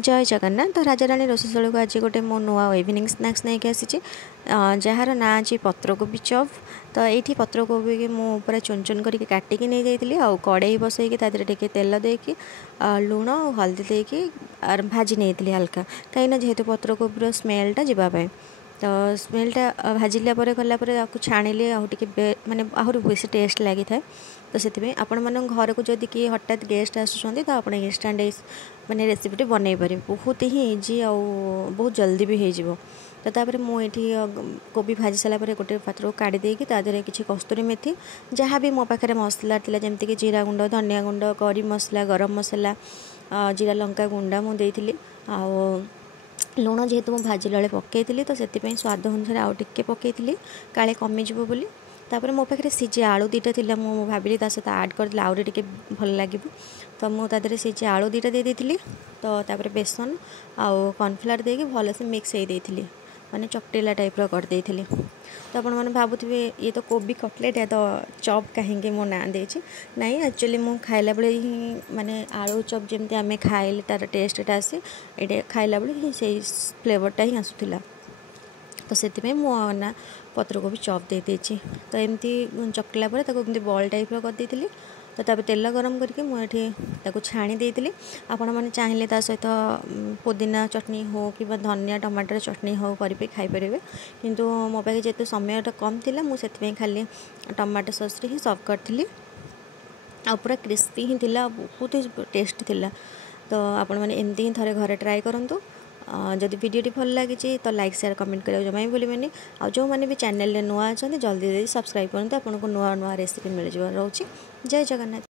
जय जगन्नाथ। तो राजाराणी रोषशाला को आज गोटे मो नुआ इवनिंग स्नैक्स नहीं आसी जार ना अच्छी पत्रकोबी चप। तो ये पत्रकोबी की मु पूरा चुन चुन करके काटिकी नहीं जाइली आ कड़े बसैकी टे तेल देकी लुण हल्दी देकी भाजी नहीं हल्का कहीं जेहेतु पत्रकोबीर स्मेलटा जावाई। तो स्मेलटा भाजिला गलापर छाणिले आगे माने आहरी बेस टेस्ट लगी था। तो से आपण मन घर को जदि किए हठात गेस्ट आसुँच तो आप इंस्टाट माने रेसिपीटी बनई पारे बहुत ही इजी आ बहुत जल्दी भी हो। तो तापर मुझे कोबी भाजी सारापर गोटे पात्र को काढ़ी देकी तादे किसी कस्तूरी मेथी जहाँ भी मो पाखे मसला था जमीक जीरा गुंड धनिया गुंड करी मसला गरम मसला जीरा लंका गुंडा मुझे आ लुण जेहेतु मुझे भाजिला बेले पकई तो से स्वाद अनुसार आउ टे पकई काले कमिज बोली। तापर मो पाखे सीझे आलू दीटा थी मुझे भाविली सहित आड कर आहरी टे भल लगे तो मुझे सीझे आलू दीटा दे देती। तो तापर बेसन आउ कॉर्नफ्लावर देके भलसे मिक्स हो माने चकटेला टाइप्र करदे। तो आपण मैंने भावुवे ये तो कोबी कटलेट है तो चप कहीं मो ना दे नाई एक्चुअली मु खाइला बेले ही माने आलू चप जमती आम खाइले तार टेस्टा आसे ये खाइला बेले ही से फ्लेवरटा ही आसूला। तो से ना पत्रकोबी चप दे देची। तो एमती चकला एमती बॉल टाइप्र कर देती। तो तापर तेल गरम करके मुझे छाणी देती। आपण मैंने चाहिए सहित पुदीना चटनी हो कि धनिया टमाटर चटनी हो करें खाईपर किंतु मो पाखे जेहतु समय कम थी मुझे खाली टमाटो सॉस ही सर्व करी आ पूरा क्रिस्पी ही थिला बहुत ही टेस्ट थिला। तो आपण मैंने एमती ही थे घरे ट्राए करूँ। जदि वीडियोटी भल लगी तो लाइक शेयर कमेंट करा जमा भी भूलें। आ जो मैंने भी चैनल नुआ अच्छा जल्दी जल्दी सब्सक्राइब करूँ आपको नुआ नुआ रेसिपी मिल जाए। रोचे जय जगन्नाथ।